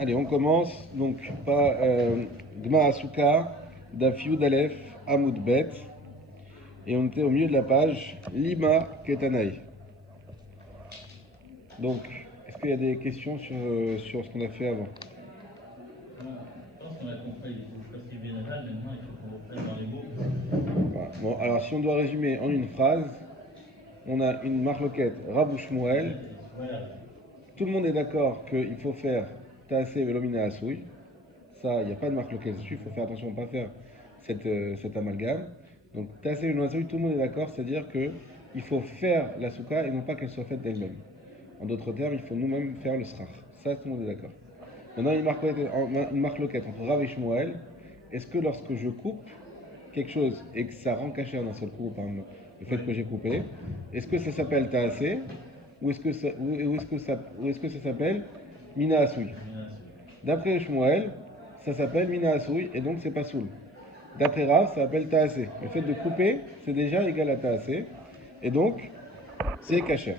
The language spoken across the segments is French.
Allez, on commence. Donc, par Gmara Souka, Daf Yud Aleph, Hamoud Bet. Et on était au milieu de la page Lima Ketanaï. Donc, est-ce qu'il y a des questions sur ce qu'on a fait avant? Je pense qu'on a compris, il faut prescrire général, maintenant il faut qu'on reprenne dans les mots. Voilà. Bon, alors si on doit résumer en une phrase, on a une marloquette Rav ou Shmuel. Voilà. Tout le monde est d'accord qu'il faut faire Taaseh Velomina Asouy. Ça, il n'y a pas de marloquette dessus, il faut faire attention à ne pas faire cet amalgame. Donc Taaseh Velomina Asouy, tout le monde est d'accord, c'est-à-dire qu'il faut faire la souka et non pas qu'elle soit faite d'elle-même. En d'autres termes, il faut nous-mêmes faire le srach. Ça, tout le monde est d'accord. Maintenant, une marloquette entre Rav et Shmuel. Est-ce que lorsque je coupe quelque chose et que ça rend caché d'un seul coup, par exemple, le fait que j'ai coupé, est-ce que ça s'appelle Taaseh ou est-ce que ça s'appelle Mina Asouy? D'après Shmuel, ça s'appelle Mina Asouy et donc c'est pas Soul. D'après Rav, ça s'appelle Taaseh. Le fait de couper, c'est déjà égal à Taaseh et donc c'est caché.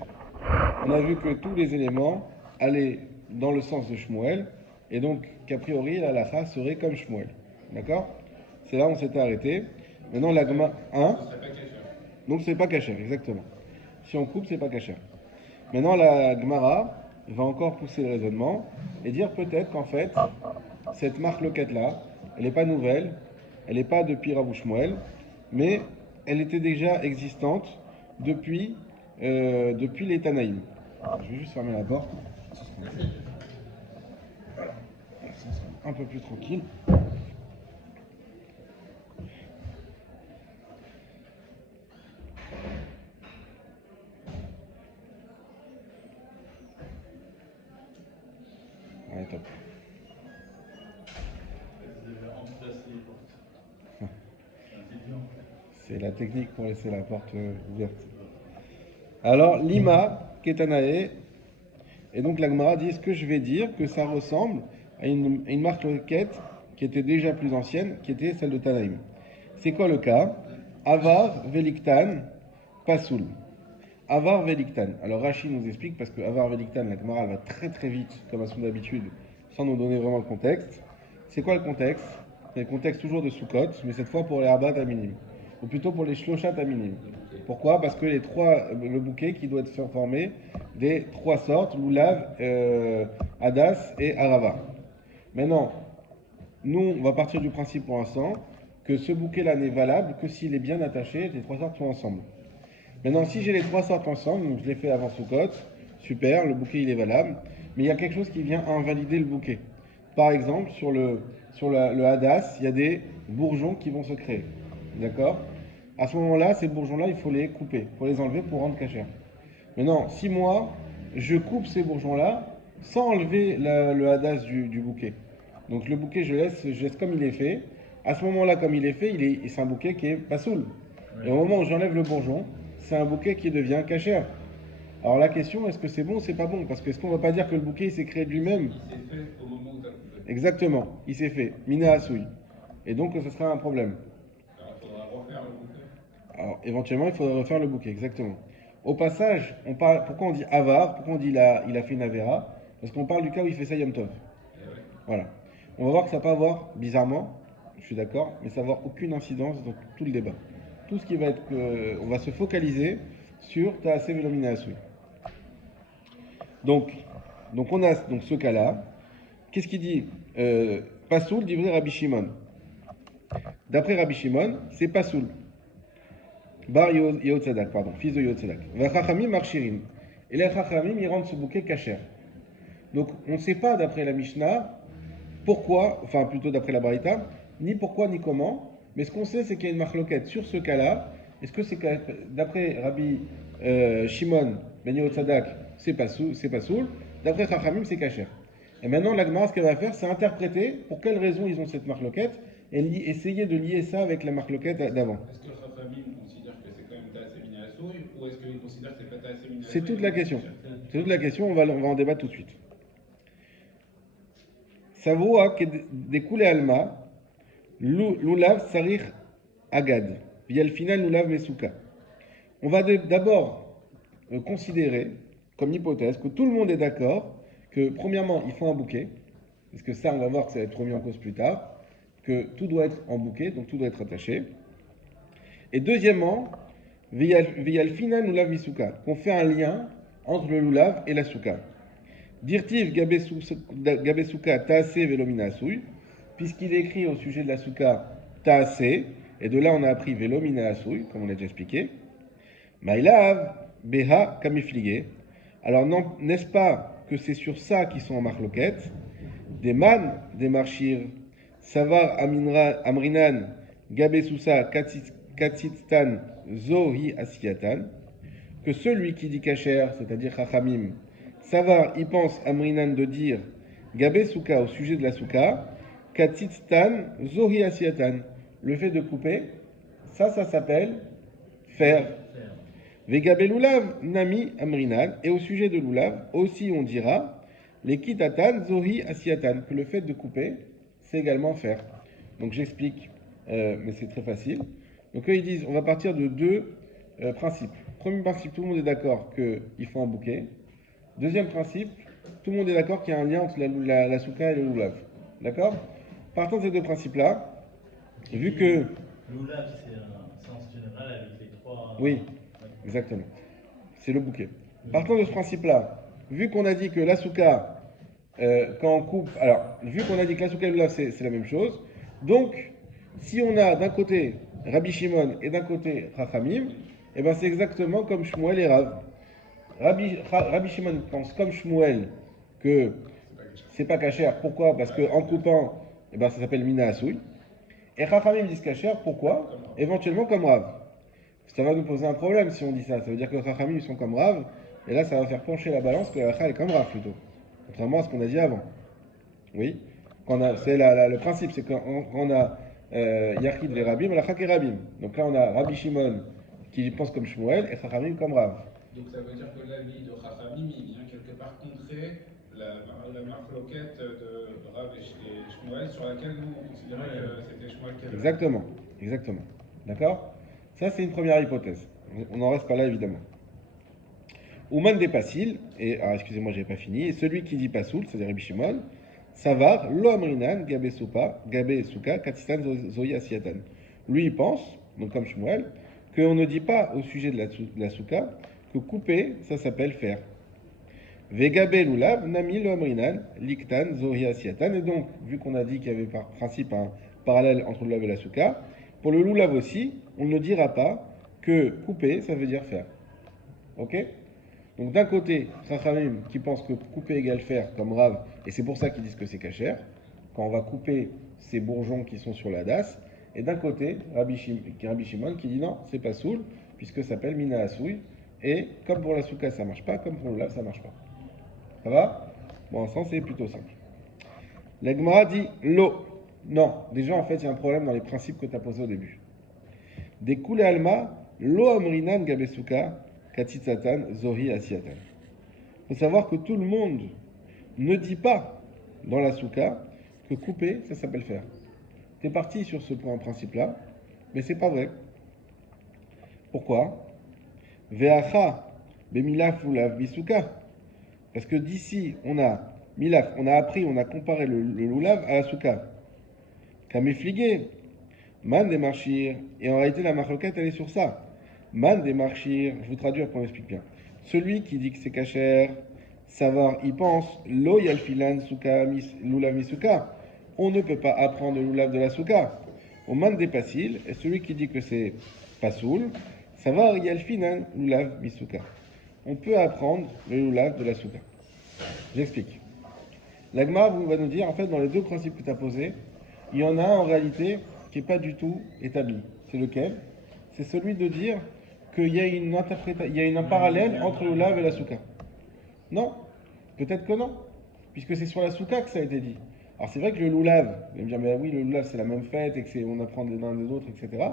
On a vu que tous les éléments allaient dans le sens de Shmuel, et donc qu'a priori la halakha serait comme Shmuel. D'accord? C'est là où on s'était arrêté. Maintenant la Gma 1. Donc c'est pas caché, exactement. Si on coupe, c'est pas caché. Maintenant la Gemara va encore pousser le raisonnement et dire peut-être qu'en fait, cette marque loquette là, elle n'est pas nouvelle, elle n'est pas depuis Rav ou Shmuel, mais elle était déjà existante depuis les Tanaïm. Je vais juste fermer la porte. Ça sera un peu plus tranquille. Ouais, top. C'est la technique pour laisser la porte ouverte. Alors, Lima, Ketanae, et donc la Gemara dit, ce que je vais dire, que ça ressemble à une marque loquette qui était déjà plus ancienne, qui était celle de Tanaïm. C'est quoi le cas? Avar Veliktan Pasoul. Avar Veliktan. Alors Rachid nous explique, parce que Avar Veliktan, la Gemara va très très vite, comme à son habitude, sans nous donner vraiment le contexte. C'est quoi le contexte? C'est le contexte toujours de Sukkot, mais cette fois pour les Arbat Aminim. Ou plutôt pour les Shloshat Aminim. Pourquoi? Parce que le bouquet qui doit être formé des trois sortes, Lulav, Hadas et Arava. Maintenant, nous, on va partir du principe pour l'instant que ce bouquet-là n'est valable que s'il est bien attaché, les trois sortes sont ensemble. Maintenant, si j'ai les trois sortes ensemble, donc je l'ai fait avant Sukkot, super, le bouquet il est valable, mais il y a quelque chose qui vient invalider le bouquet. Par exemple, le Hadas, il y a des bourgeons qui vont se créer. D'accord? À ce moment-là, ces bourgeons-là, il faut les couper, il faut les enlever pour rendre cachère. Maintenant, si moi, je coupe ces bourgeons-là sans enlever le hadas du bouquet. Donc le bouquet, je laisse comme il est fait. À ce moment-là, comme il est fait, c'est un bouquet qui est pas saoul. Et au moment où j'enlève le bourgeon, c'est un bouquet qui devient cachère. Alors la question, est-ce que c'est bon ou c'est pas bon? Parce que est-ce qu'on va pas dire que le bouquet il s'est créé de lui-même? Il s'est fait au moment où tu as coupé. Exactement, il s'est fait. Mina Asui. Et donc ce sera un problème. Alors il faudra refaire le bouquet. Alors éventuellement, il faudrait refaire le bouquet, exactement. Au passage, on parle, pourquoi on dit Avar? Pourquoi on dit il a fait une Avera? Parce qu'on parle du cas où il fait ça Yom Tov. Eh ouais. Voilà. On va voir que ça va pas avoir, bizarrement, je suis d'accord, mais ça va avoir aucune incidence dans tout le débat. Tout ce qui va être, on va se focaliser sur Taaseh Velomina Asui. Donc on a donc ce cas-là. Qu'est-ce qu'il dit Pasoul d'ivré Rabbi Shimon. D'après Rabbi Shimon, c'est Pasoul. Bar Yotzadak, pardon, fils de Yotzadak. Vachachamim marchirim. Et les Chachamim, ils rendent ce bouquet cachère. Donc on ne sait pas d'après la Mishnah pourquoi, enfin plutôt d'après la Baraita, ni pourquoi ni comment, mais ce qu'on sait c'est qu'il y a une marloquette sur ce cas-là. Est-ce que c'est d'après Rabbi Shimon ben Yotzadak, c'est pas soul, d'après Chachamim, c'est cachère. Et maintenant la Gemara, ce qu'elle va faire, c'est interpréter pour quelles raisons ils ont cette marloquette et essayer de lier ça avec la marloquette d'avant. Est-ce que Rafamim considère que c'est quand même Taaseh Mina Asouy ou est-ce qu'il considère que c'est pas Taaseh Mina Asouy? C'est toute la question. C'est toute la question, on va en débattre tout de suite. Savoa découle alma, lulav sarich agad. Puis il y a le final lulav mesuka. On va d'abord considérer comme hypothèse que tout le monde est d'accord que premièrement il faut un bouquet. parce que ça, on va voir que ça va être remis en cause plus tard, que tout doit être en bouquet, donc tout doit être attaché. Et deuxièmement, Veyal Finan Lulav Misuka, qu'on fait un lien entre le Lulav et la Souka. Dirtiv Gabesuka Taase Velomina Asui, puisqu'il est écrit au sujet de la Souka Taase, et de là on a appris Velomina Asui, comme on l'a déjà expliqué. Maïlav Beha Kamiflige. Alors n'est-ce pas que c'est sur ça qu'ils sont en marloquette? Des man, des marchir, Savar Amrinan, Gabesusa Katsitstan Zohi Asiatan, que celui qui dit Kacher, c'est-à-dire Chachamim, Savar, il pense Amrinan de dire Gabesuka au sujet de la Souka, Katsitstan Zohi Asiatan, le fait de couper, ça s'appelle faire. Vegabe Lulav Nami Amrinan, et au sujet de Lulav, aussi on dira les kitatan zohi asiatan, que le fait de couper, c'est également faire. Donc j'explique, mais c'est très facile. Donc eux ils disent, on va partir de deux principes. Premier principe, tout le monde est d'accord qu'il faut un bouquet. Deuxième principe, tout le monde est d'accord qu'il y a un lien entre la souka et le lulav. D'accord? Partant de ces deux principes-là, vu que... Lulav, c'est un sens général avec les trois... Oui, exactement. C'est le bouquet. Partant de ce principe-là, vu qu'on a dit que la souka, quand on coupe, alors, vu qu'on a dit que la souka et le lulav, c'est la même chose, donc, si on a d'un côté Rabbi Shimon et d'un côté Chachamim, eh ben c'est exactement comme Shmuel et Rav. Rabbi Shimon pense comme Shmuel que c'est pas kasher. Pourquoi? Parce qu'en coupant, eh ben, ça s'appelle Mina Asui. Et Chachamim disent kasher. Pourquoi? Éventuellement comme Rav. Ça va nous poser un problème si on dit ça. Ça veut dire que Chachamim ils sont comme Rav. Et là, ça va faire pencher la balance que la Racha est comme Rav plutôt. Contrairement à ce qu'on a dit avant. Oui. C'est le principe, c'est qu'on a Yachid et Rabim, la Chak et Rabim. Donc là, on a Rabbi Shimon qui pense comme Shmuel et Chachamim comme Rav. Donc ça veut dire que l'avis de Chachamim, il vient quelque part contrer la marloquette de Rav et Shmuel, sur laquelle nous on considérait que c'était Shmuel qui avait. Exactement, exactement. D'accord? Ça, c'est une première hypothèse. On n'en reste pas là, évidemment. Ouman des Pasil, et excusez-moi, j'avais pas fini, et celui qui dit Pasoul, c'est-à-dire Rabbi Shimon, Savar, Lo Amrinan, Gabe Suka, Katistan Zoya Asiatan. Lui, il pense, donc comme Shmuel, qu'on ne dit pas au sujet de la souka que couper, ça s'appelle faire. Vegabe Lulav, Nami Lo Amrinan, Liktan Zoya Asiatan. Et donc, vu qu'on a dit qu'il y avait par principe un parallèle entre le lulav et la souka, pour le lulav aussi, on ne dira pas que couper, ça veut dire faire. Ok? Donc d'un côté, Chachamim qui pense que couper égale faire comme Rav, et c'est pour ça qu'ils disent que c'est kasher, quand on va couper ces bourgeons qui sont sur la dasse, et d'un côté, Rabbi Shimon qui dit non, c'est pas soul, puisque ça s'appelle Mina Asui, et comme pour la souka ça marche pas, comme pour le lave ça marche pas. Ça va? Bon, en sens c'est plutôt simple. La Gemara dit l'eau. Non, déjà en fait il y a un problème dans les principes que tu as posés au début. Des koule alma, lo amrinan gabesuka, Katsitsatan, Zohi, Asiatan. Il faut savoir que tout le monde ne dit pas dans la souka que couper, ça s'appelle faire. Tu es parti sur ce point principe-là, mais c'est pas vrai. Pourquoi? Veacha, bemilaf lulav bisuka. Parce que d'ici, on a milaf, on a appris, on a comparé le lulav à la souka. Kamifligé, man des marchir, et en réalité la marloquette elle est sur ça. Man des marchir, je vous traduis après on explique bien. Celui qui dit que c'est kasher, savoir, il pense, lo yalfilan souka lulav misuka. On ne peut pas apprendre le lulav de la souka. Au man des pasil, et celui qui dit que c'est pasoul, savoir yalfinan lulav misuka. On peut apprendre le lulav de la souka. J'explique. L'agma va nous dire, en fait, dans les deux principes que tu as posés, il y en a un en réalité qui n'est pas du tout établi. C'est lequel? C'est celui de dire qu'il y a un parallèle entre le lulav et la souka. Non, peut-être que non, puisque c'est sur la souka que ça a été dit. Alors c'est vrai que le lulav, vous allez me dire, mais oui, le lulav c'est la même fête et qu'on apprend des uns des autres, etc.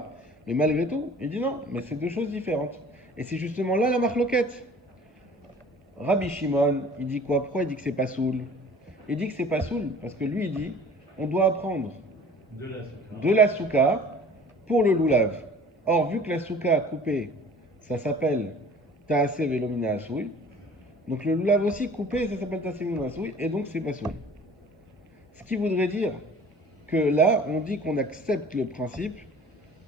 Mais malgré tout, il dit non, mais c'est deux choses différentes. Et c'est justement là la marloquette. Rabbi Shimon, il dit quoi? Pourquoi il dit que c'est pas soul? Il dit que c'est pas soul parce que lui il dit on doit apprendre de la souka pour le lulav. Or, vu que la souka coupée, ça s'appelle Taase Velomina Asui, donc le lulav aussi coupé, ça s'appelle Taase Velomina Asui, et donc c'est pas soul. Ce qui voudrait dire que là, on dit qu'on accepte le principe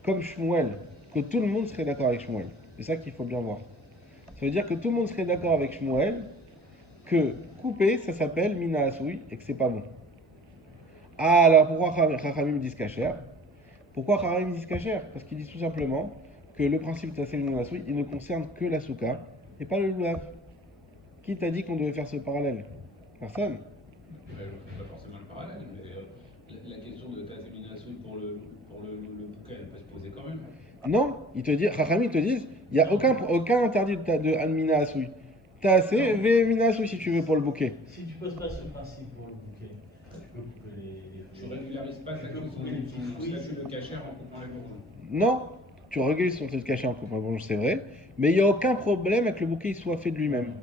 comme Shmuel, que tout le monde serait d'accord avec Shmuel. C'est ça qu'il faut bien voir. Ça veut dire que tout le monde serait d'accord avec Shmuel que couper, ça s'appelle Mina Asui et que c'est pas bon. Ah, alors pourquoi Chachamim disent Kacher? Pourquoi Chachamim disent Kacher? Parce qu'ils disent tout simplement que le principe de Tassé Mina Asui, il ne concerne que la souka et pas le lulav. Qui t'a dit qu'on devait faire ce parallèle? Personne. Je ne fais pas forcément le parallèle, mais la question de Tassemina Soud pour le bouquet, elle peut se poser quand même. Non, Chachamim te disent, il n'y a aucun interdit de Mina Asui. T'as assez, ve Mina Asui si tu veux pour le bouquet. Si tu poses pas ce principe pour le bouquet, tu peux couper les. Tu régularises pas sa statut de cachère en coupant les bourgeons. Non, tu régules son statut de cachet en coupant bon, c'est vrai, mais il n'y a aucun problème avec que le bouquet il soit fait de lui-même.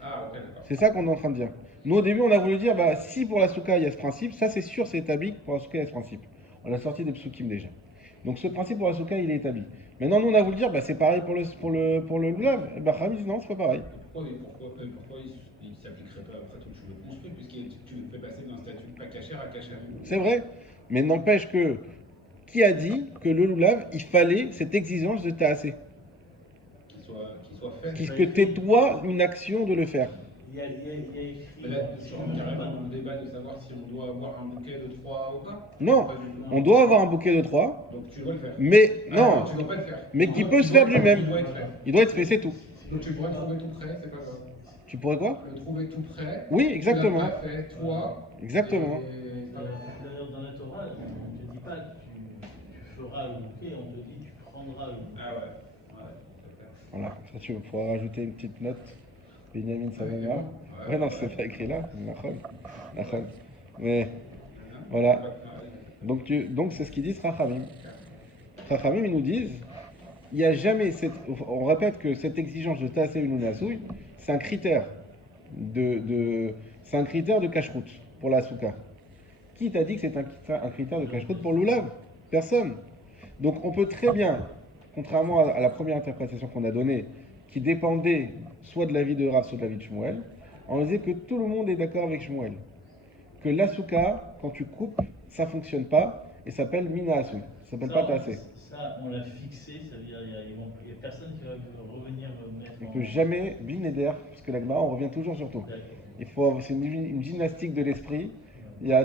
Ah, ok, d'accord. C'est ça qu'on est en train de dire. Nous, au début, on a voulu dire, bah, si pour la souka il y a ce principe, ça c'est sûr, c'est établi que pour la souka il y a ce principe. On l'a sorti des psukim déjà. Donc ce principe pour la souka, il est établi. Maintenant, nous, on a voulu dire, bah, c'est pareil pour le lulav. Et bah, Chachamim dit non, c'est pas pareil. Pourquoi il ne s'appliquerait pas après tout le construit, puisque tu le fais passer d'un statut de pas cachère à cachère? C'est vrai, mais n'empêche que, qui a dit que le lulav, il fallait cette exigence de ta'asé? Qu'il soit fait. Que t'aies toi une action de le faire. Il y a écrit. Mais là, si on rentre carrément dans le débat de savoir si on doit avoir un bouquet de 3 ou pas. Non, Pas du tout. on doit avoir un bouquet de 3, Donc tu dois le faire. mais Ah, non, tu dois pas le faire. mais qui peut se faire de lui-même. Il doit être fait. Il doit être fait, c'est tout. Donc tu pourrais trouver tout prêt, c'est pas grave. Tu pourrais quoi? Le trouver tout prêt. Oui, exactement. Tu l'as pas fait, toi. Exactement. Et- D'ailleurs, dans la Torah, on ne te dit pas tu feras le bouquet, on te dit tu prendras le bouquet. Ah ouais. Ouais, c'est clair. Voilà, ça tu pourras rajouter une petite note. Benjamin Savama. Ouais. Ouais, non, c'est pas écrit là. Nachon. Mais voilà. Donc c'est ce qu'ils disent Chachamim. Chachamim, ils nous disent, il n'y a jamais on répète que cette exigence de Tassé une Nasouille, c'est un critère c'est un critère de cache-route pour la souka. Qui t'a dit que c'est un critère de cache-route pour l'oulav? Personne. Donc on peut très bien, contrairement à la première interprétation qu'on a donnée, qui dépendait soit de l'avis de Rav, soit de l'avis de Shmuel, on disait que tout le monde est d'accord avec Shmuel. Que la souka, quand tu coupes, ça ne fonctionne pas et ça s'appelle mina asou. Ça s'appelle pas tassé. Ça, on l'a fixé, ça veut dire il n'y a personne qui va revenir me mettre. Il ne peut jamais, Binéder, parce que la Gemara, on revient toujours sur tout. C'est une gymnastique de l'esprit.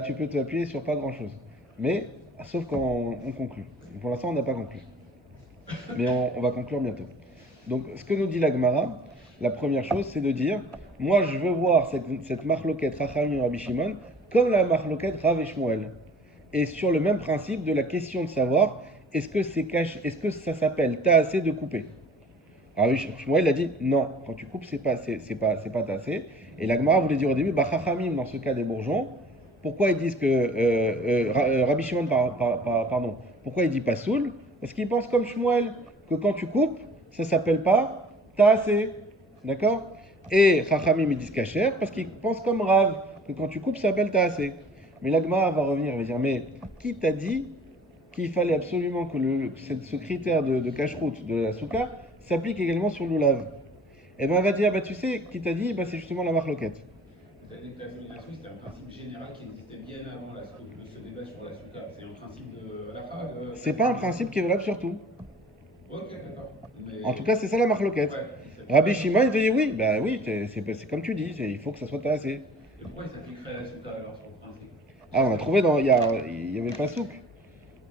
Tu peux t'appuyer sur pas grand chose. Mais, sauf quand on conclut. Pour l'instant, on n'a pas conclu. Mais on va conclure bientôt. Donc, ce que nous dit la Gemara, la première chose, c'est de dire, moi, je veux voir cette marloquette Chachamim et Rabbi Shimon comme la marloquette Rav et Shmuel. Et sur le même principe de la question de savoir, est-ce que ça s'appelle ta'asé de couper? Alors Shmuel a dit non, quand tu coupes, c'est pas ta'asé. Et la Gemara voulait dire au début, bah Chachamim dans ce cas des bourgeons, pourquoi ils disent que Rabbi Shimon, pardon, pourquoi il dit pas soul? Parce qu'il pense comme Shmuel que quand tu coupes, ça s'appelle pas ta'asé, d'accord? Et Chachamim ils disent kacher parce qu'ils pensent comme Rav que quand tu coupes, ça s'appelle ta'asé. Mais la Gemara va revenir et va dire, mais qui t'a dit qu'il fallait absolument que ce critère de cache-route de la souka s'applique également sur l'oulav? Et bien, elle va dire, bah, tu sais, qui t'a dit, bah, c'est justement la marloquette. Tu as dit que la féminisation, c'était un principe général qui existait bien avant ce débat sur la souka. C'est un principe de halakha. C'est pas un principe qui est valable sur tout. Ok, d'accord. Mais... En tout cas, c'est ça la marloquette. Ouais, Rabbi Shimon, il te dit, oui, bah oui, c'est comme tu dis, il faut que ça soit tassé. Et pourquoi il s'appliquerait à la souka alors sur le principe? Ah, on a trouvé il y avait le pasouk.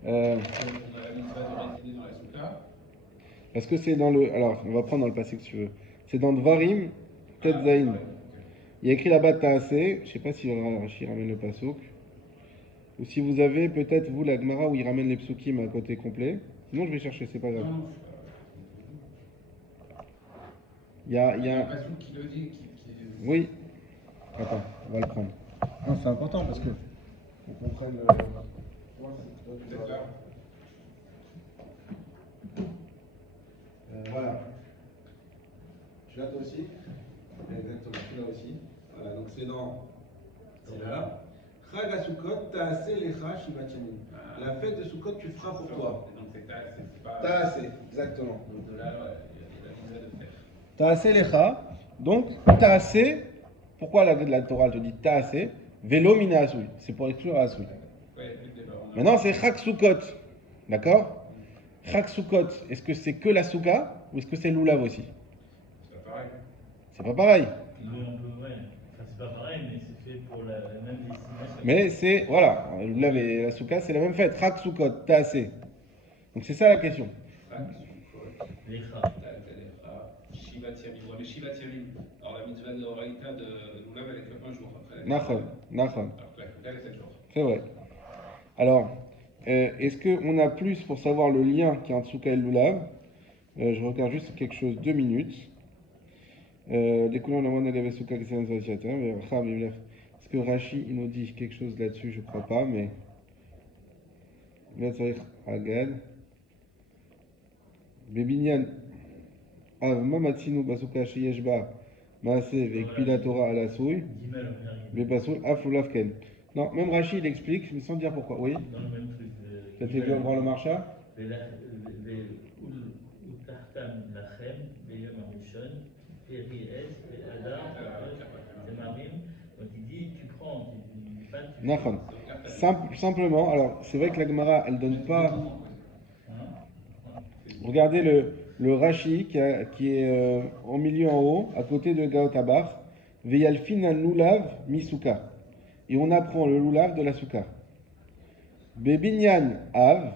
On a la mitzvah de résider dans la souka. Parce que c'est dans le. Alors, on va prendre dans le passé si tu veux. C'est dans Dvarim, Tet Zain. Ouais, Il y a écrit là-bas Taasé. Je sais pas si Rashi ramène le pasouk. Ou si vous avez peut-être, vous, la Gemara où il ramène les psukim à côté complet. Sinon, je vais chercher, c'est pas grave. Non, Il y a un pasouk qui le dit. Oui. Attends, on va le prendre. Non, c'est important parce que. Faut qu'on prenne. Peut-être là. Voilà. Tu l'as toi aussi? Exactement, tu l'as aussi. Voilà, donc c'est dans. C'est là. Chag HaSukkot, ta'aseh lecha shivat yamim. La fête de Sukkot, tu feras pour toi. Donc c'est pas. Ta'aseh, exactement. Donc de là, ouais, il y a la mitzvah de faire. Ta'aseh lecha. Donc, ta'aseh. Pourquoi la Torah te dit ta'aseh? Vélo mina asoui. C'est pour exclure asoui. Ouais, le débat, on a- Maintenant, c'est chak soukot. D'accord? Chak soukot, est-ce que c'est que la souka ou est-ce que c'est l'oulav aussi? C'est pas pareil. C'est pas pareil. On peut, ouais. Enfin, c'est pas pareil, mais c'est fait pour la même destination. Mais c'est, voilà, l'oulav et la souka, c'est la même fête. Chak soukot, tassé. Donc c'est ça la question. Rak, Sukkot, Les chats. Taltalecha, Shivat Yamim. Ouais, mais Shivat Yamim, alors la mitzvah de l'oralité de l'Oulav, elle est que un jour après. Nachon, nachon. Alors que la Chouka, elle est 7 jours. C'est vrai. Alors, est-ce qu'on a plus pour savoir le lien qui est entre souka et le loulav? Je regarde juste quelque chose, 2 minutes. Découvrons le monde de la souka qui s'est est-ce que Rashi il nous dit quelque chose là-dessus? Je crois pas, mais. Agad. Bebinyan. Av mamatsinu basuka sheyeshba. Maase vekpila Torah ala souy. Gimel, on y arrive. Bepasoul af loulav ken. Non, même Rashi il explique, mais sans dire pourquoi. Oui? Dans le même truc. Ça fait voir le marcha? Utartam lachem, Beyom Arishon, Peri Es, Adar, Zemarim. Donc il dit, tu prends, tu pas, tu Nachon. Simplement, alors c'est vrai que la Gemara elle donne pas. Regardez le Rashi qui est au milieu en haut, à côté de Gaotabar. Veyalfin al lulav misuka. Et on apprend le lulav de la souka. Bebinyan av.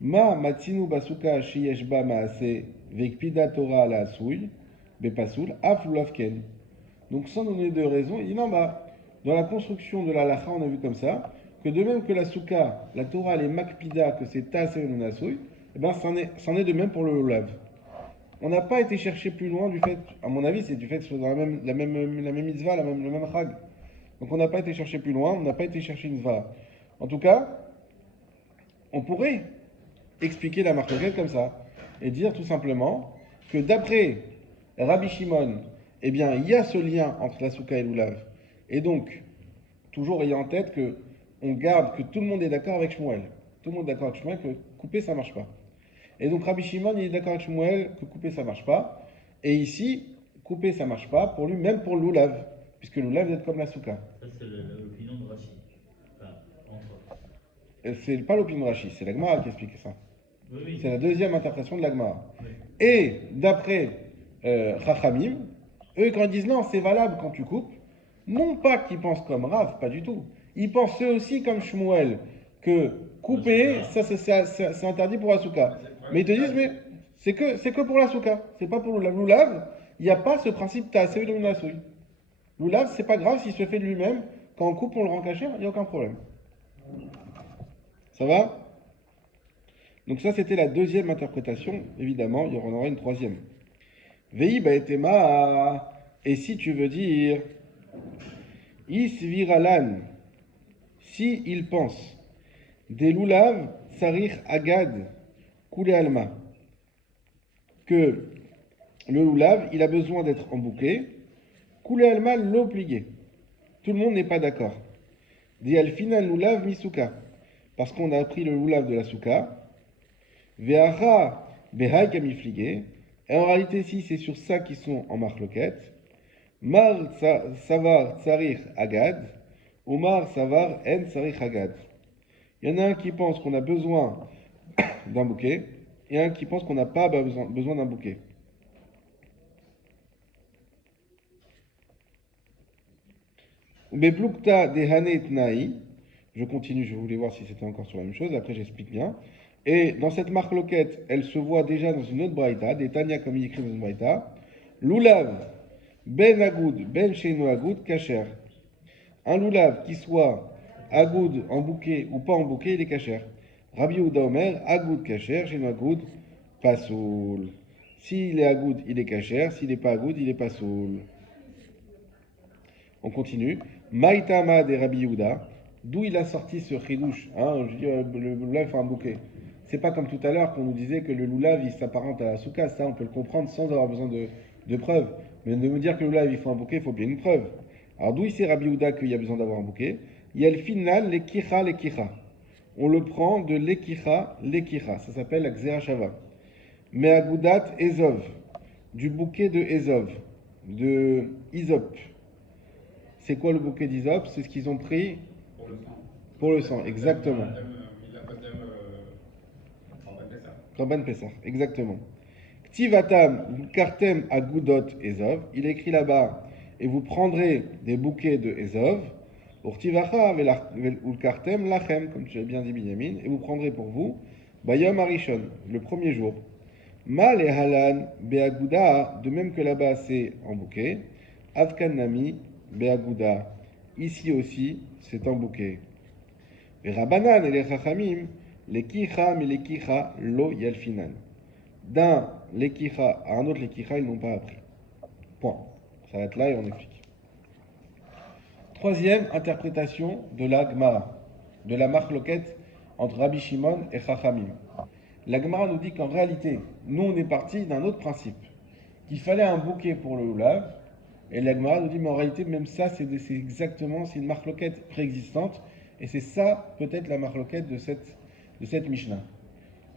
Ma matsinu basuka sheyeshba maase vekpida Torah ala asouy. Bepasoul af lulav ken. Donc sans donner de raison, il dit non, bah, dans la construction de la lacha, on a vu comme ça, que de même que la souka, la Torah, les makpida, que c'est tasser non asouy, eh ben c'en est de même pour le lulav. On n'a pas été chercher plus loin du fait, à mon avis, c'est du fait que c'est dans la même mitzvah, le même chag. Donc on n'a pas été chercher plus loin, on n'a pas été chercher une mitzvah. En tout cas, on pourrait expliquer la marque comme ça et dire tout simplement que d'après Rabbi Shimon, eh bien, il y a ce lien entre la souka et l'oulav. Et donc, toujours ayant en tête que on garde que tout le monde est d'accord avec Shmuel. Tout le monde est d'accord avec Shmuel que couper ça marche pas. Et donc Rabbi Shimon il est d'accord avec Shmuel que couper ça marche pas. Et ici, couper ça marche pas pour lui, même pour l'oulav, puisque l'oulav doit être comme la souka. Ça, c'est l'opinion de Rachid. Enfin, entre. C'est pas l'opinion de Rashi, c'est la Gemara qui explique ça. Oui, oui. C'est la deuxième interprétation de la Gemara. Oui. Et d'après Chachamim, eux quand ils disent non, c'est valable quand tu coupes, non pas qu'ils pensent comme Rav, pas du tout. Ils pensent eux aussi comme Shmuel, que couper, ça c'est interdit pour la souka. Mais ils te disent, mais c'est que pour la souka, c'est pas pour le loulav, il n'y a pas ce principe ta'aseh de l'unasoui. Loulav, c'est pas grave s'il se fait de lui-même, quand on coupe, on le rend cachère, il n'y a aucun problème. Ça va? Donc ça, c'était la deuxième interprétation. Évidemment, il y en aura une troisième. Vei baetema, et si tu veux dire, isviralan, si il pense, des loulav, sarich agad, koulé alma, que le loulav, il a besoin d'être embouqué, koulé alma l'eau plié. Tout le monde n'est pas d'accord. Di alfina loulav misuka, parce qu'on a appris le loulav de la souka, ve'acha behai kamifligé, et en réalité, si c'est sur ça qu'ils sont en marloquette, mar savar tsarich agad, ou mar savar en tsarich agad. Il y en a un qui pense qu'on a besoin d'un bouquet, et un qui pense qu'on n'a pas besoin d'un bouquet. Beplukta dehane tnaï, je continue, je voulais voir si c'était encore sur la même chose, après j'explique bien. Et dans cette marque loquette, elle se voit déjà dans une autre braïta, des Tanya comme il écrit dans une braïta. Loulav, ben agoud, ben sheino agoud, kacher. Un loulav qui soit agoud en bouquet ou pas en bouquet, il est kacher. Rabbi Yehuda Omer, agoud kacher, sheino agoud, pasoul. S'il est agoud, il est kacher, s'il n'est pas agoud, il est pasoul. On continue. Maïtama de Rabbi Yehuda, d'où il a sorti ce chidouche, hein, je dis le loulav fait un bouquet. C'est pas comme tout à l'heure qu'on nous disait que le loulav il s'apparente à la souka, ça on peut le comprendre sans avoir besoin de preuves. Mais de me dire que le loulav il faut un bouquet, il faut bien une preuve. Alors d'où il sait Rabbi Yehuda qu'il y a besoin d'avoir un bouquet? Il y a le final, l'ekicha, l'ekicha. On le prend de l'ekicha, l'ekicha. Ça s'appelle la Xera Shava. Mais agudat Ezov, du bouquet de Ezov, de Isop. c'est quoi le bouquet d'hysope? C'est ce qu'ils ont pris Pour le sang. pour le sang, exactement. Korban Pessah, exactement. Ktivatam kartem agudot ezov, il est écrit là-bas, et vous prendrez des bouquets de ezov, urtivacha ul kartem lachem, comme tu as bien dit Binyamin, et vous prendrez pour vous, bayom arishon, le premier jour. Mal et halan beaguda, de même que là-bas c'est en bouquet, avkan nami beaguda, ici aussi c'est en bouquet. Et Rabbanan et les Chachamim, les kicha mais les kicha lo yalfinan. D'un lekicha à un autre lekicha, ils n'ont pas appris. Point. Ça va être là et on explique. Troisième interprétation de la Gemara, de la marloquette entre Rabbi Shimon et Chachamim. La Gemara nous dit qu'en réalité, nous on est parti d'un autre principe, qu'il fallait un bouquet pour le lulav, et la Gemara nous dit mais en réalité même ça c'est exactement, c'est une marloquette préexistante, et c'est ça peut-être la marloquette de cette Mishnah.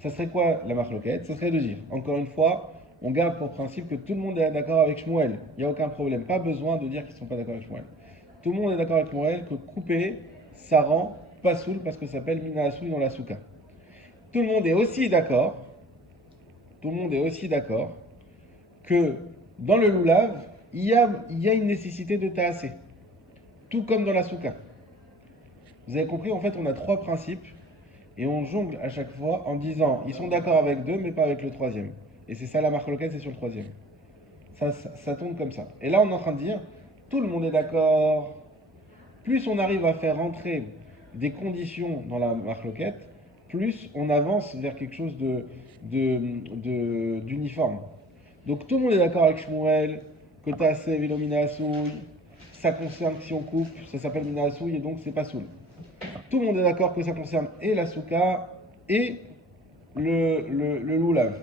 Ça serait quoi la marloquette? Ça serait de dire, encore une fois, on garde pour principe que tout le monde est d'accord avec Shmuel. Il n'y a aucun problème. Pas besoin de dire qu'ils ne sont pas d'accord avec Shmuel. Tout le monde est d'accord avec Shmuel que couper, ça rend pas soul parce que ça s'appelle Mina Asoui dans la souka. Tout le monde est aussi d'accord que dans le lulav, il y a une nécessité de ta'asé. Tout comme dans la souka. Vous avez compris, en fait, on a trois principes. Et on jongle à chaque fois en disant, ils sont d'accord avec deux, mais pas avec le troisième. Et c'est ça la marloquette, c'est sur le troisième. Ça tourne comme ça. Et là, on est en train de dire, tout le monde est d'accord. Plus on arrive à faire des conditions dans la marloquette, plus on avance vers quelque chose d'uniforme. Donc tout le monde est d'accord avec Shmuel, que Tassé, Vilo Mina Asouy, ça concerne si on coupe, ça s'appelle Mina Asouy et donc c'est pas soul. Tout le monde est d'accord que ça concerne et la souka et le lulav.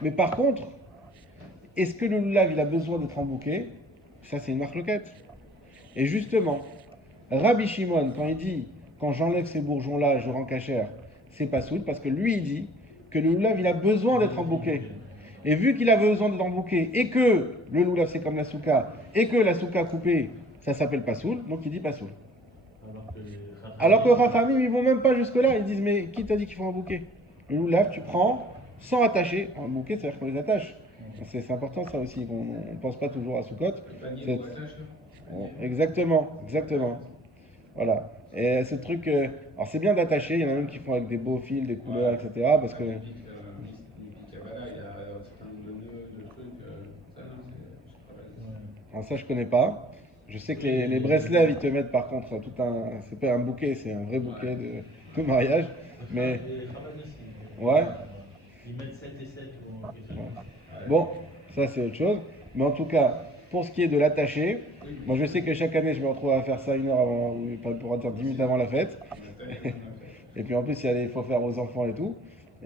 Mais par contre, est-ce que le lulav il a besoin d'être en bouquet? Ça c'est une marloquette. Et justement, Rabbi Shimon, quand il dit quand j'enlève ces bourgeons-là, je rends cachère, c'est pas soul parce que lui il dit que le lulav il a besoin d'être en bouquet. Et vu qu'il a besoin d'être en bouquet et que le lulav c'est comme la souka et que la souka coupée ça s'appelle pas soul, donc il dit pas soul. Alors que Chachamim, ils vont même pas jusque-là. Ils disent, mais qui t'a dit qu'il faut un bouquet? Le lulav, tu prends sans attacher. Un bouquet, c'est-à-dire qu'on les attache. C'est important ça aussi. On ne pense pas toujours à Soukot. Exactement. Voilà. Et ce truc, alors c'est bien d'attacher. Il y en a même qui font avec des beaux fils, des couleurs, etc. Parce que. Alors ça, je connais pas. Je sais que les Breslev, ils te mettent par contre c'est pas un bouquet, c'est un vrai bouquet de mariage. Mais. Ouais. Ils mettent 7 et 7. Bon, ça c'est autre chose. Mais en tout cas, pour ce qui est de l'attacher, moi je sais que chaque année je me retrouve à faire ça une heure avant, pour dire 10 minutes avant la fête. Et puis en plus, il faut faire aux enfants et tout.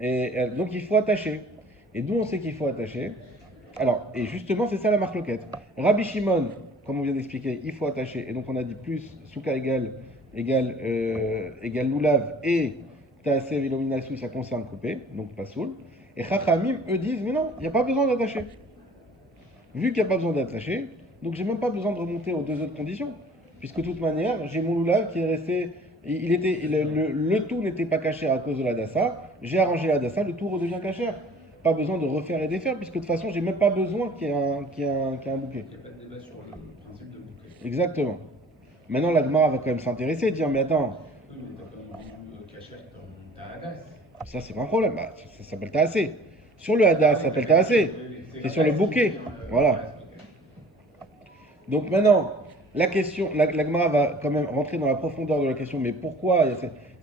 Et donc il faut attacher. Et d'où on sait qu'il faut attacher? Alors, et justement, c'est ça la marloquette. Rabbi Shimon, comme on vient d'expliquer, il faut attacher. Et donc on a dit plus souka égale lulav et taaseh vilominasu, ça concerne couper, donc pas soul. Et Chachamim, eux disent, mais non, il n'y a pas besoin d'attacher. Vu qu'il n'y a pas besoin d'attacher, donc j'ai même pas besoin de remonter aux deux autres conditions. Puisque de toute manière, j'ai mon lulav qui est resté, le tout n'était pas caché à cause de la dassa. J'ai arrangé la dassa, le tout redevient caché. Pas besoin de refaire et défaire, puisque de toute façon, j'ai même pas besoin qu'il y ait un bouquet. Il n'y a pas de débat sur le principe de bouquet. Exactement. Maintenant, la Gemara va quand même s'intéresser et dire, mais attends. Oui, mais t'as pas vendu cachère dans ta hadas. Ça, c'est pas un problème. Bah, ça s'appelle Taasé. Sur le hadas, ça s'appelle Taasé. C'est sur le bouquet. Voilà. Donc maintenant, la question, la Gemara va quand même rentrer dans la profondeur de la question, mais pourquoi,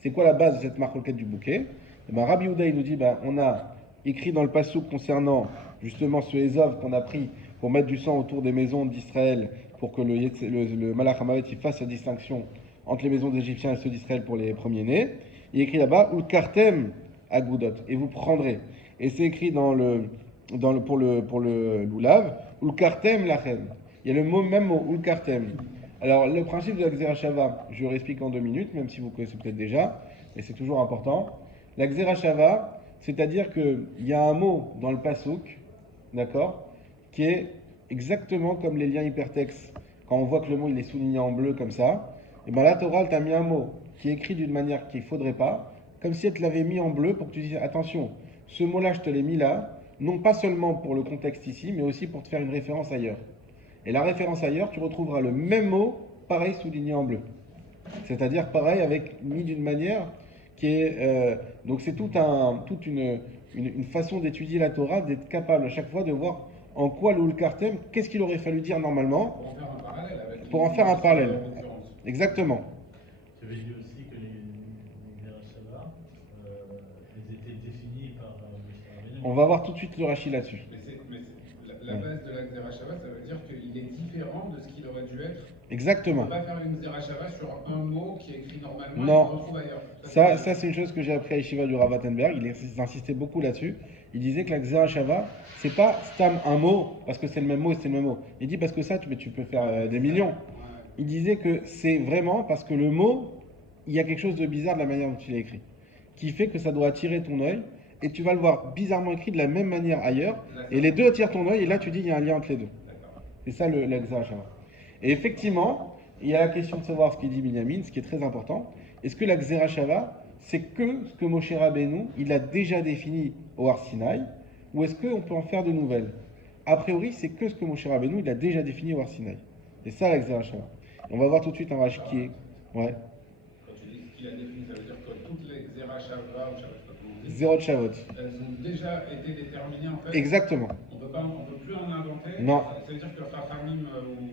c'est quoi la base de cette marque du bouquet? Et ben, Rabbi Yehuda, il nous dit, ben, on a écrit dans le passouk concernant justement ce Ézov qu'on a pris pour mettre du sang autour des maisons d'Israël pour que le Malach HaMavet fasse la distinction entre les maisons des Égyptiens et ceux d'Israël pour les premiers-nés. Il est écrit là-bas, Ul Kartem Agudot, et vous prendrez. Et c'est écrit pour le Lulav, Ul Kartem Lachem. Il y a le même mot, Ul Kartem. Alors, le principe de la Xerashava, je le réexplique en 2 minutes, même si vous connaissez peut-être déjà, mais c'est toujours important. La Xerashava, c'est-à-dire qu'il y a un mot dans le Passouk, d'accord, qui est exactement comme les liens hypertextes quand on voit que le mot il est souligné en bleu comme ça, et ben la Torah, elle t'a mis un mot qui est écrit d'une manière qu'il ne faudrait pas, comme si elle te l'avait mis en bleu pour que tu dises attention, ce mot-là, je te l'ai mis là, non pas seulement pour le contexte ici, mais aussi pour te faire une référence ailleurs. Et la référence ailleurs, tu retrouveras le même mot, pareil, souligné en bleu. C'est-à-dire pareil, avec mis d'une manière qui est. Donc c'est toute une façon d'étudier la Torah, d'être capable à chaque fois de voir en quoi le Hulkartem, qu'est-ce qu'il aurait fallu dire normalement Pour en faire un parallèle avec pour en faire un parallèle. en l'occurrence. Exactement. J'avais dit aussi que les Xerashava, elles étaient définies par Moshe Rabbeinu. On va voir tout de suite le Rashi là-dessus. La base de la Xerashava, ça veut dire qu'il est différent de ce qu'il aurait dû être. On Exactement. ne peut pas faire une Xerashava sur un mot qui est écrit normalement Non. et qu'on retrouve ailleurs. Ça c'est une chose que j'ai appris à Yeshiva du Rav Wattenberg. Il insistait beaucoup là-dessus. Il disait que la Xera Shava, c'est pas stam un mot, parce que c'est le même mot et c'est le même mot. Il dit parce que ça, tu peux faire des millions. Il disait que c'est vraiment parce que le mot, il y a quelque chose de bizarre de la manière dont il est écrit, qui fait que ça doit attirer ton œil, et tu vas le voir bizarrement écrit de la même manière ailleurs, et les deux attirent ton œil, et là tu dis il y a un lien entre les deux. C'est ça la Xera Shava. Et effectivement, il y a la question de savoir ce qu'il dit Binyamin, ce qui est très important. Est-ce que la Xera Shava, c'est que ce que Moshe Rabbeinu, il a déjà défini au Har Sinaï, ou est-ce qu'on peut en faire de nouvelles? A priori, c'est que ce que Moshe Rabbeinu, il a déjà défini au Har Sinaï. C'est ça la Xera Shava. On va voir tout de suite un Rashi qui est... Ouais. Quand tu dis ce qu'il a défini, ça veut dire que toutes les Xerashava, ou je ne sais pas comment on dit, Zéro Shavot. elles ont déjà été déterminées en fait. Exactement. On ne peut plus en inventer. Non. Ça veut dire que Chachamim ou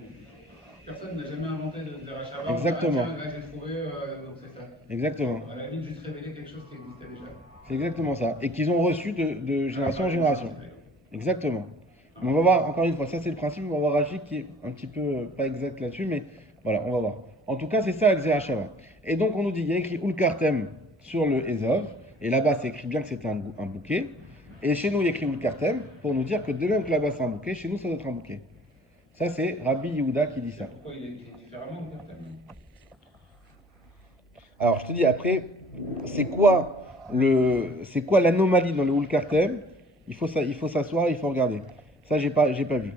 personne n'a jamais inventé de Xerashava. Exactement. Ah, tiens, là j'ai trouvé, donc c'est ça. Exactement. À la limite, juste révéler quelque chose qui existait déjà. C'est exactement ça. Et qu'ils ont reçu de génération en génération. Exactement. Mais on va voir, encore une fois, ça c'est le principe, on va voir Rashi qui est un petit peu pas exact là-dessus, mais voilà, on va voir. En tout cas, c'est ça la Xera Shava. Et donc on nous dit, il y a écrit Ulkartem sur le Ezov, et là-bas c'est écrit bien que c'était un bouquet, et chez nous il y a écrit Ulkartem, pour nous dire que de même que là-bas c'est un bouquet, chez nous ça doit être un bouquet. Ça c'est Rabbi Yehuda qui dit ça. Pourquoi il est différemment de Cartel? Alors je te dis après, c'est quoi l'anomalie dans le Ulkartem? Il faut s'asseoir, il faut regarder. Ça j'ai pas vu.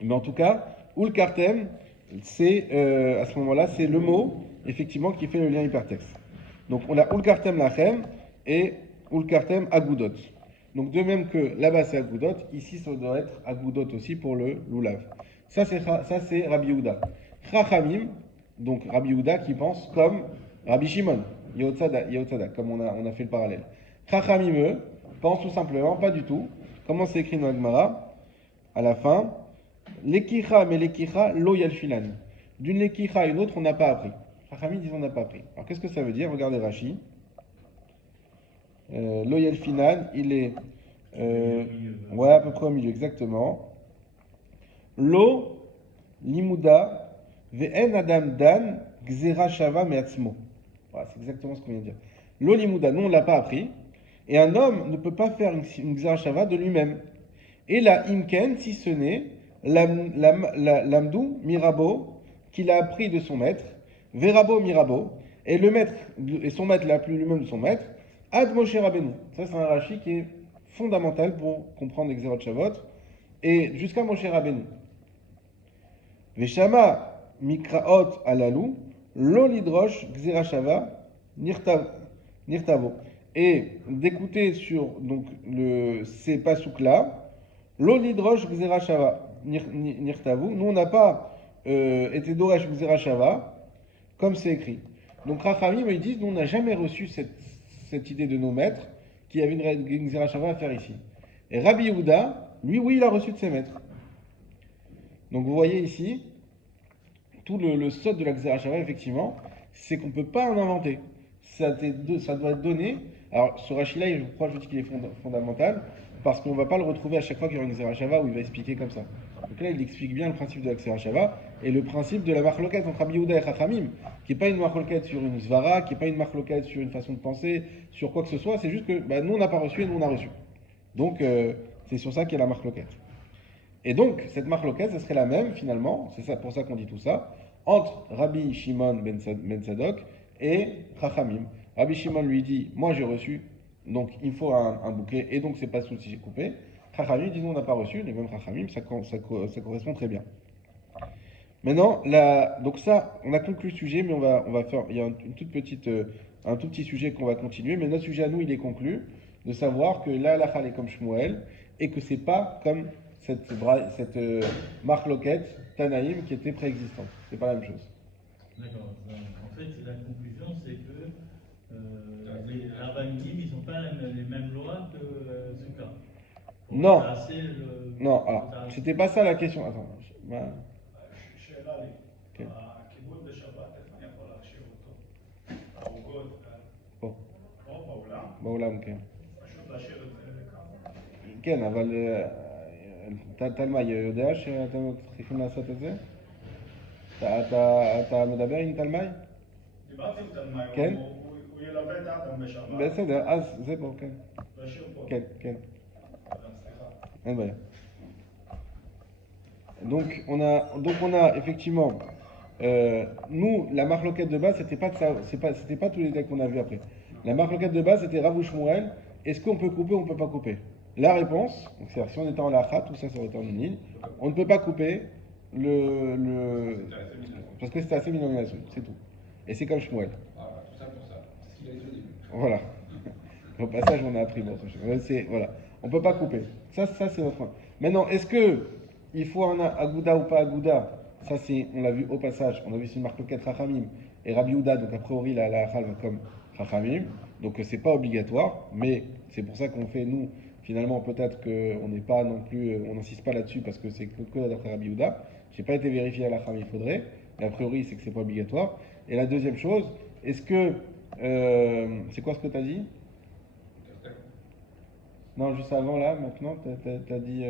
Mais en tout cas, Ulkartem, c'est à ce moment-là, c'est le mot effectivement qui fait le lien hypertexte. Donc on a Ulkartem Lachem et Ulkartem Agudot. Donc de même que là-bas c'est Agudot, ici ça doit être Agudot aussi pour le Lulav. Ça c'est Rabbi Yehuda. Chachamim, donc Rabbi Yehuda qui pense comme Rabbi Shimon, Yehotzada, comme on a fait le parallèle. Chachamim eux pensent tout simplement, pas du tout. Comment c'est écrit dans la Gemara à la fin? L'ekicha mais l'ekicha lo yalfilan. D'une l'ekicha à une autre, on n'a pas appris. Chachamim disent on n'a pas appris. Alors qu'est-ce que ça veut dire? Regardez Rashi. Lo yalfilan, il est ouais, à peu près au milieu, exactement. Lo limuda ve'en adam dan gzera shava me'atzmo. Voilà, c'est exactement ce qu'on vient de dire. Lo limuda, nous on ne l'a pas appris. Et un homme ne peut pas faire une gzera shava de lui-même. Et la imken, si ce n'est l'amdou mirabo, qu'il a appris de son maître, verabo mirabo, et le maître, et son maître l'a appris lui-même de son maître, ad Moshe Rabbeinu. Ça c'est un rashi qui est fondamental pour comprendre les Xerot Shavot, et jusqu'à Moshe Rabbeinu. Veshama mikraot alalu, lo lidrosh gzera shava nirtavo. Et d'écouter sur donc ces pasouks-là, lo lidrosh gzera shava nirtavu. Nous on n'a pas été doresh gzera shava comme c'est écrit. Donc Rachamim ils disent nous on n'a jamais reçu cette idée de nos maîtres qu'il y avait une gzera shava à faire ici. Et Rabbi Yehuda, lui oui il a reçu de ses maîtres. Donc vous voyez ici tout le sod de la gzera shava effectivement, c'est qu'on ne peut pas en inventer. Ça doit être donné. Alors, ce Rashi-là, je crois que je dis qu'il est fondamental, parce qu'on ne va pas le retrouver à chaque fois qu'il y aura une Xera Shava où il va expliquer comme ça. Donc là, il explique bien le principe de la Xera Shava et le principe de la marloquette entre Rabbi Yehuda et Chachamim, qui n'est pas une marloquette sur une svara, qui n'est pas une marloquette sur une façon de penser, sur quoi que ce soit, c'est juste que nous, on n'a pas reçu et nous, on a reçu. Donc, c'est sur ça qu'est la marloquette. Et donc, cette marloquette, ce serait la même, finalement, c'est pour ça qu'on dit tout ça, entre Rabbi Shimon ben Sadok et Chachamim. Rabbi Shimon lui dit, moi j'ai reçu, donc il faut un bouquet, et donc c'est pas sous si j'ai coupé. Chachamim dit, on n'a pas reçu, les mêmes Chachamim, ça correspond très bien. Maintenant, donc ça, on a conclu le sujet, mais on va faire, il y a une toute petite, un tout petit sujet qu'on va continuer, mais notre sujet à nous, il est conclu, de savoir que la halakha elle est comme Shmuel, et que c'est pas comme cette marloquette Tanaïm qui était préexistante. C'est pas la même chose. D'accord. En fait, la conclusion, c'est que les Rabbanim, ils n'ont pas les mêmes lois que Zuka. Pour Non, tracer le. non, alors, c'était pas ça la question. Attends, שאלה לי, כן. הכיבוד בשבת, איך אני יכול להכשיר אותו? העוגות, פה, פה באולם, בעולם, כן. פשוט להשאיר את זה ככה. כן, אבל תלמה, יודע שאתם צריכים לעשות את זה? אתה מדבר עם תלמי? דיברתי עם תלמי, כן? הוא ילווה את האדם בשבת. בסדר, אז זה פה, כן. להשאיר פה. כן, כן. סליחה. אין בעיה. Donc on a effectivement, nous, la marloquette de base, c'était pas tous les textes qu'on a vu après. La marloquette de base, c'était Rav ou Shmuel. Est-ce qu'on peut couper ou on ne peut pas couper? La réponse, donc c'est-à-dire si on était en lachat, tout ça, ça aurait été en une ligne, on ne peut pas couper parce que c'était assez mignon, c'est tout. Et c'est comme Shmuel. Voilà, tout ça pour ça. C'est ce qu'il a dit au début. Voilà. Au passage, on a appris. Bon, voilà. On ne peut pas couper. Ça c'est notre point. Maintenant, est-ce que il faut un agouda ou pas agouda? Ça, on l'a vu au passage. On a vu c'est une marloquette Chachamim et Rabbi Yehuda, donc a priori la halakha va comme Chachamim. Donc c'est pas obligatoire, mais c'est pour ça qu'on fait, nous, finalement, peut-être qu'on n'est pas non plus, on n'insiste pas là-dessus parce que c'est que d'après Rabbi Yehuda. J'ai pas été vérifié à la mais il faudrait. Mais a priori, c'est que c'est pas obligatoire. Et la deuxième chose, est-ce que. C'est quoi ce que tu as dit? Non, juste avant là, maintenant, tu as dit.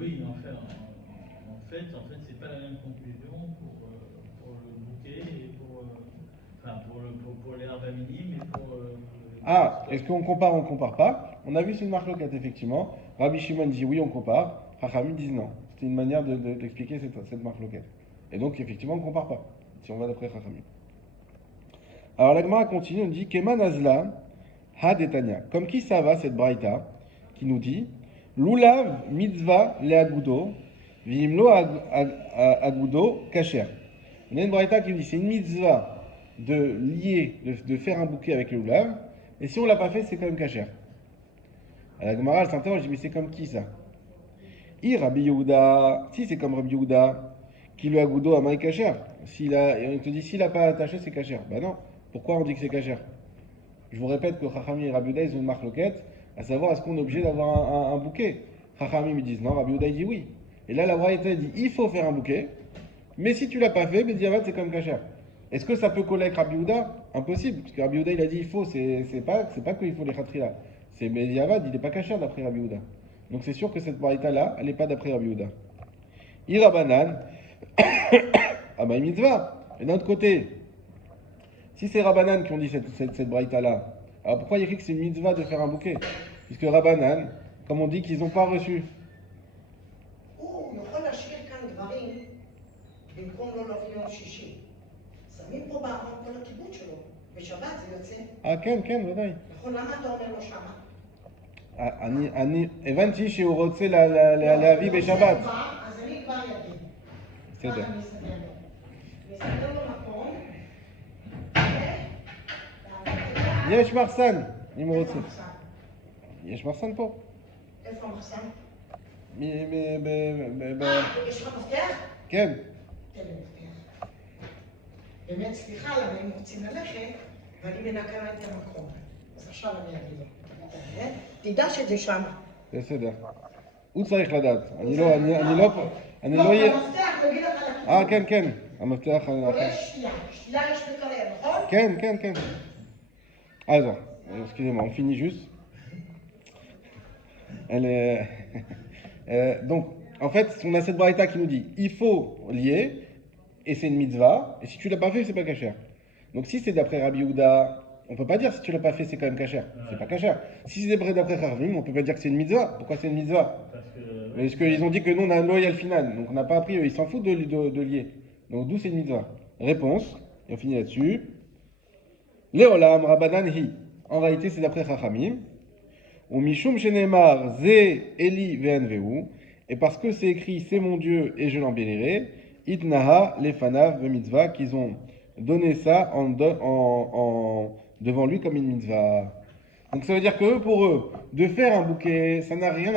Oui, en fait, c'est pas la même conclusion pour le bouquet et pour les Rabbanim et pour. Ah, est-ce qu'on compare ou on compare pas? On a vu c'est une marloquette effectivement. Rabbi Shimon dit oui, on compare. Chachamim dit non. C'est une manière d'expliquer cette marloquette. Et donc effectivement, on compare pas. Si on va d'après Chachamim. Alors la Gemara continue, on dit Keman Azla Ha Detanya. Comme qui ça va cette braïta qui nous dit Lulav mitzvah le agudo, vimlo agudo kasher. On a une braïta qui nous dit c'est une mitzvah de lier, de faire un bouquet avec le lulav, et si on l'a pas fait, c'est quand même kasher. À la Gemara, elle s'interroge, dit mais c'est comme qui ça? Rabbi Yehuda, si c'est comme Rabbi Yehuda, qui le agudo a maï kasher. On te dit s'il n'a pas attaché, c'est kasher. Ben non. Pourquoi on dit que c'est kasher? Je vous répète que Chachamim et Rabbi Yehuda, ils ont une marloquette, à savoir est-ce qu'on est obligé d'avoir un bouquet. Chachamim ils disent non, Rabbi Yehuda dit oui. Et là la braïta dit il faut faire un bouquet, mais si tu l'as pas fait, Bediavad c'est comme kasher. Est-ce que ça peut coller avec Rabbi Yehuda? Impossible, parce que Rabbi Yehuda il a dit il faut, c'est pas qu'il faut les khatrila. C'est Bediavad, il n'est pas kasher d'après Rabbi Yehuda. Donc c'est sûr que cette braïta là, elle n'est pas d'après Rabbi Yehuda. Irabanan, Amay mitzvah. Et d'un autre côté, si c'est Rabbanan qui ont dit cette braïta là, alors pourquoi il y a écrit que c'est une mitzvah de faire un bouquet? Puisque Rabbanan, comme on dit qu'ils n'ont pas reçu. הוא יכול להשאיר כאן דברים במקום לא להביא יום שישי. שמים פה בארון כל הכיבוד שלו, בשבת זה יוצא. כן, כן, ודאי. נכון, למה אתה אומר לו שמה? אני הבנתי שהוא רוצה להביא בשבת. אז אני כבר אגיד. בסדר. אני אסדר לו מקום. יש מחסן, אם הוא רוצה. יש מחסן פה. איפה המחסן? יש לך מפתח? כן. תן לי מפתח. באמת, סליחה, למה הם רוצים ללכת, ואני מנקה את המקום. אז עכשיו אני אגיד לו. תדע שזה שמה. בסדר. הוא צריך לדעת. אני לא אהיה... המפתח מביא לך לכיוון. כן, כן. המפתח... שתייה יש בקריירה, נכון? כן, כן, כן. Alors, excusez-moi, on finit juste. Donc, en fait, on a cette braïta qui nous dit il faut lier, et c'est une mitzvah, et si tu l'as pas fait, c'est pas kasher. Donc, si c'est d'après Rabbi Yehuda, on peut pas dire si tu l'as pas fait, c'est quand même kasher. C'est pas kasher. Si c'est d'après Chachamim, on peut pas dire que c'est une mitzvah. Pourquoi c'est une mitzvah? Parce qu'ils ont dit que nous, on a un loyal final, donc on n'a pas appris, ils s'en foutent de lier. Donc, d'où c'est une mitzvah? Réponse, et on finit là-dessus. Léolam Rabbanan hi. En réalité, c'est d'après Chachamim. Ou Mishum Shenemar Ze Eli Ve'anveu. Et parce que c'est écrit, c'est mon Dieu et je l'embellirai. Itnaha lefanav mitzvah, qu'ils ont donné ça devant lui comme une mitzvah. Donc ça veut dire que pour eux, de faire un bouquet, ça n'a rien